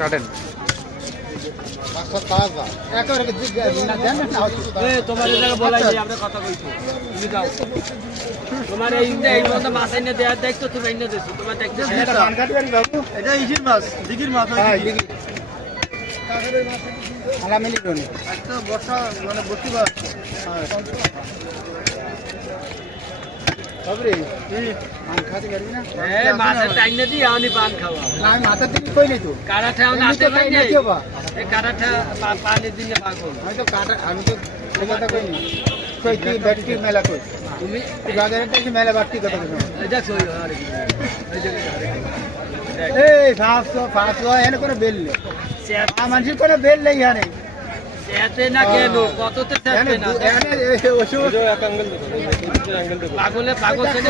কাটেন তোমার বলাই আমরা কথা কইছি তুমি যাও তোমার এই মাছ এনে দেওয়ার দায়িত্ব তুমি এনে দিচ্ছ তোমার দায়িত্ব এটা ইজির মাছ দিঘির মাছ একটা বর্ষা মানে বসতি মাছ মাছের টাইম না দিয়ে আমি পান খাওয়া আমি মাথার দিকে কই নাই তো কারাঠা নাতে পাই না এই কারাঠা পানির দিনে পাগল আমি তো এই কথা কইনি কই কি ব্যাটারি মেলা কই তুমি বাজারে থেকে মেলা বাড়তি কথা কই দেখো আরে এই ফাঁসো এনে করে বেল নেই মানুষের কোনো বেল নেই এখানে এতে না কেন কততে থাকবে না এখানে ওষুধ পাগলে পাগল ছেলে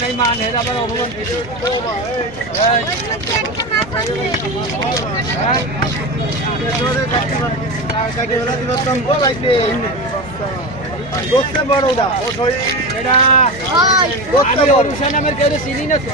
নাই মান হের আবার অপমান নামের কেউ চিনি না তো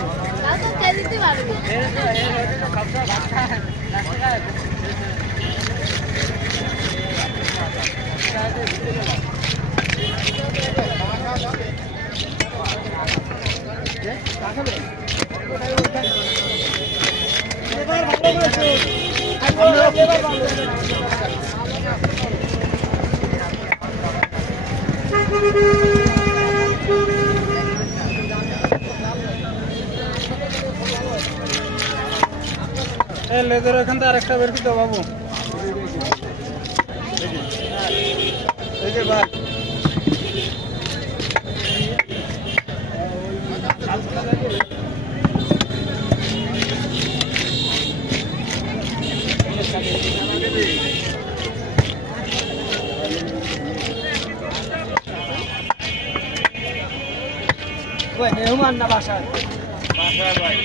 লেদের ওখান থেকে আরেকটা বের করতে বাবু এই যে ভাই মেহমান না বাসায় ভাই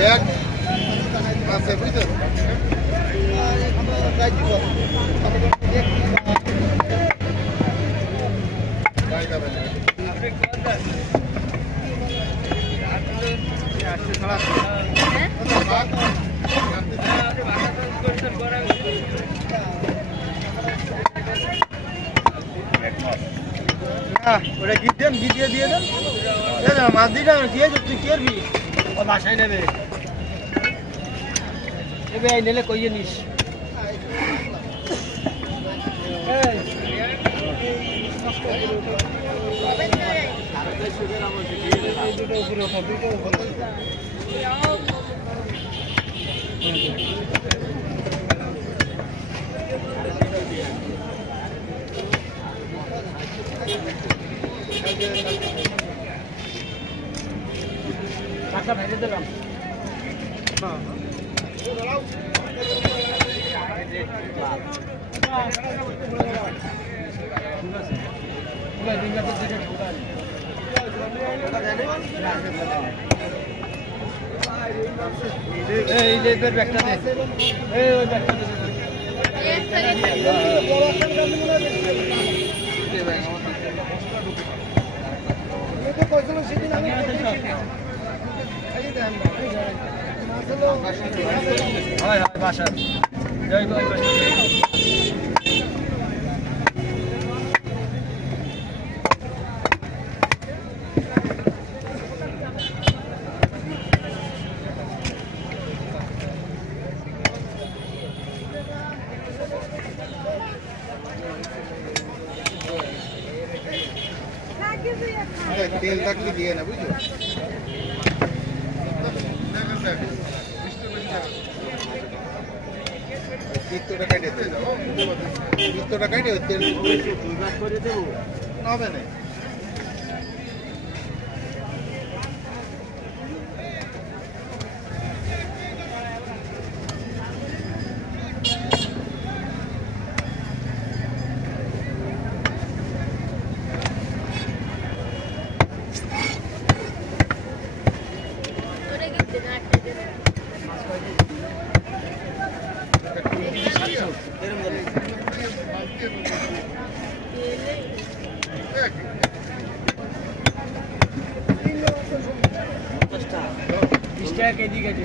ব্যাগ আছে বুঝছো ওটা গিট দেন গিট দিয়ে দেন মাছ দিটা দিয়ে তুই করবি ও বাসায় নেবে এবে এই নিলে কইয়ে নিস টাকা ভেজে দিলাম এই যে ব্যাগটা দে এই ওই ব্যাগটা দে সেদিন আমি হয় হয় বাসা জয় ভাই বাসা তেল থাকলে দিয়ে না বুঝছো বৃত্তটা কাটিয়ে দেবো বৃত্তটা কাটিয়ে তেল করে দেবো হবে না কেজি কেজি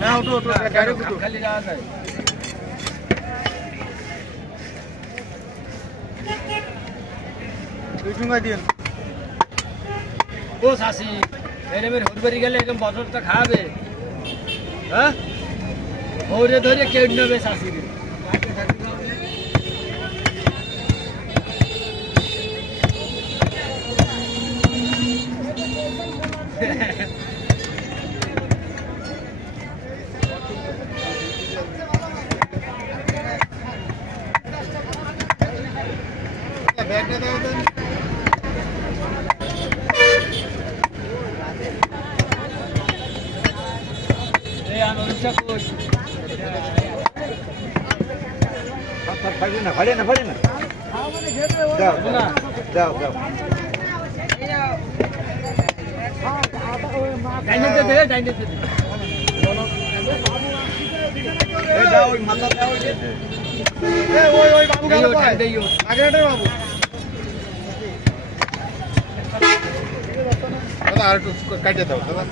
না ওটো ওটো ডাইরেক্ট খালি যাওয়া যায় দুই ঠুঙ্গা দিন ও শাসি এরমের হরবারি গেলে এরকম বছরটা খাবে হ্যাঁ ওরে ধরে কেউ নেবে শাসি ফাড়ে না যাও যাও যাও ডাইনেতে দে ডাইনেতে দে এ দাও ওই মাথা দাও এ ওই বাবু গেল দেইও আগেটা বাবু দাদা আর একটু কাটে দাও দাদা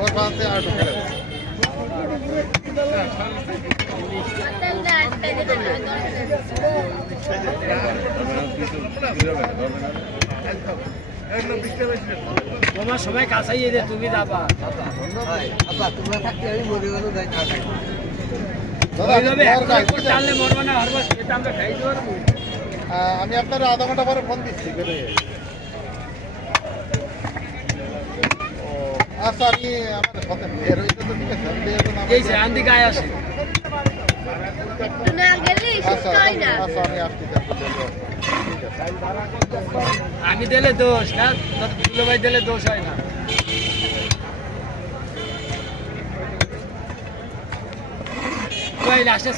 और बात से आटो खेले তোমার সময় কাছাই এদের তুমি যাবা তোমরা থাকতে আমি মরে গেল চাললে মরবা না হরবা সেটা আমরা খাইতে পারবো আমি আপনার আধা ঘন্টা পরে ফোন দিচ্ছি আচ্ছা আমি আমাদের সাথে বের হইতে তো ঠিক আছে এই যে আন্দি গায় আসে না গেলে সুস্থই না আচ্ছা আমি আসছি আমি দিলে দোষ না দুলো ভাই দিলে দোষ হয় না ভাই লাস্টে